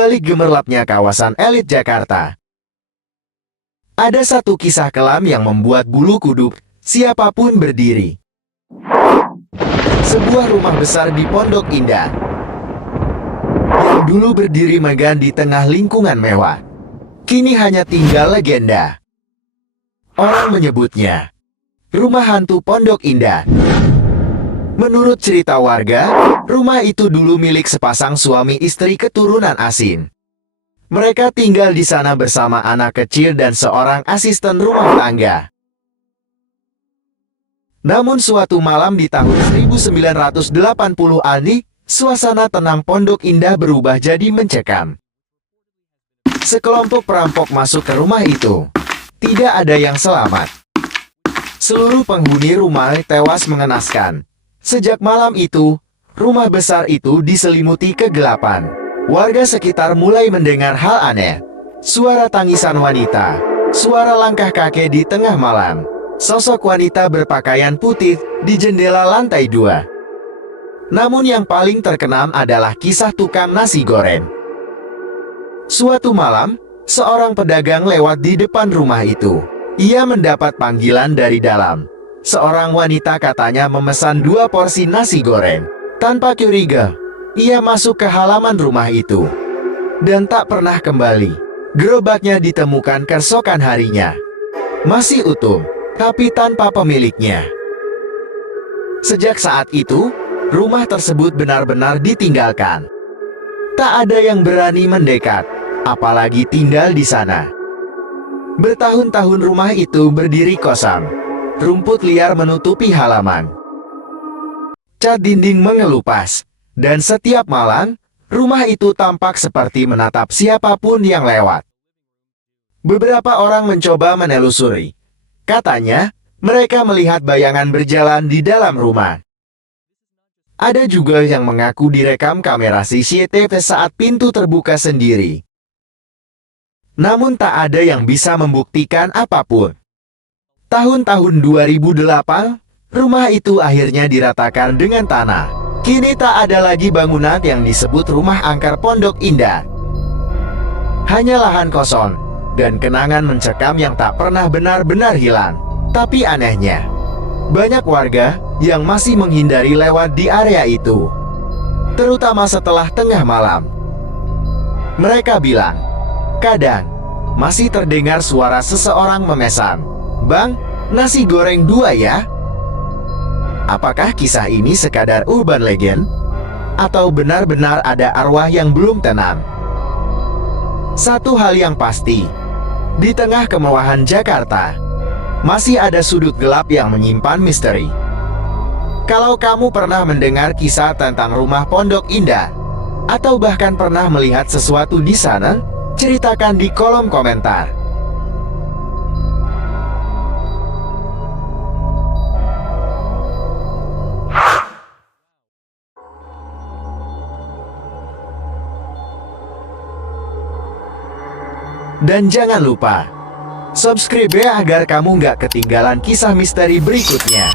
di balik gemerlapnya kawasan elit Jakarta. Ada satu kisah kelam yang membuat bulu kuduk siapapun berdiri. Sebuah rumah besar di Pondok Indah, yang dulu berdiri megah di tengah lingkungan mewah, kini hanya tinggal legenda. Orang menyebutnya rumah hantu Pondok Indah. Menurut cerita warga, rumah itu dulu milik sepasang suami istri keturunan Asin. Mereka tinggal di sana bersama anak kecil dan seorang asisten rumah tangga. Namun suatu malam di tahun 1980-an, suasana tenang Pondok Indah berubah jadi mencekam. Sekelompok perampok masuk ke rumah itu. Tidak ada yang selamat. Seluruh penghuni rumah tewas mengenaskan. Sejak malam itu, rumah besar itu diselimuti kegelapan. Warga sekitar mulai mendengar hal aneh. Suara tangisan wanita, suara langkah kakek di tengah malam, sosok wanita berpakaian putih di jendela lantai 2. Namun yang paling terkenal adalah kisah tukang nasi goreng. Suatu malam, seorang pedagang lewat di depan rumah itu. Ia mendapat panggilan dari dalam. Seorang wanita katanya memesan 2 porsi nasi goreng. Tanpa curiga, ia masuk ke halaman rumah itu dan tak pernah kembali. Gerobaknya ditemukan keesokan harinya, masih utuh, tapi tanpa pemiliknya. Sejak saat itu, rumah tersebut benar-benar ditinggalkan. Tak ada yang berani mendekat, apalagi tinggal di sana. Bertahun-tahun rumah itu berdiri kosong. Rumput liar menutupi halaman. Cat dinding mengelupas. Dan setiap malam, rumah itu tampak seperti menatap siapapun yang lewat. Beberapa orang mencoba menelusuri. Katanya, mereka melihat bayangan berjalan di dalam rumah. Ada juga yang mengaku direkam kamera CCTV saat pintu terbuka sendiri. Namun tak ada yang bisa membuktikan apapun. Tahun-tahun 2008, rumah itu akhirnya diratakan dengan tanah. Kini tak ada lagi bangunan yang disebut rumah angker Pondok Indah. Hanya lahan kosong dan kenangan mencekam yang tak pernah benar-benar hilang. Tapi anehnya, banyak warga yang masih menghindari lewat di area itu, terutama setelah tengah malam. Mereka bilang, kadang masih terdengar suara seseorang memesan, "Bang, nasi goreng 2 ya?" Apakah kisah ini sekadar urban legend? Atau benar-benar ada arwah yang belum tenang? Satu hal yang pasti, di tengah kemewahan Jakarta, masih ada sudut gelap yang menyimpan misteri. Kalau kamu pernah mendengar kisah tentang rumah Pondok Indah, atau bahkan pernah melihat sesuatu di sana, ceritakan di kolom komentar. Dan jangan lupa subscribe ya agar kamu nggak ketinggalan kisah misteri berikutnya.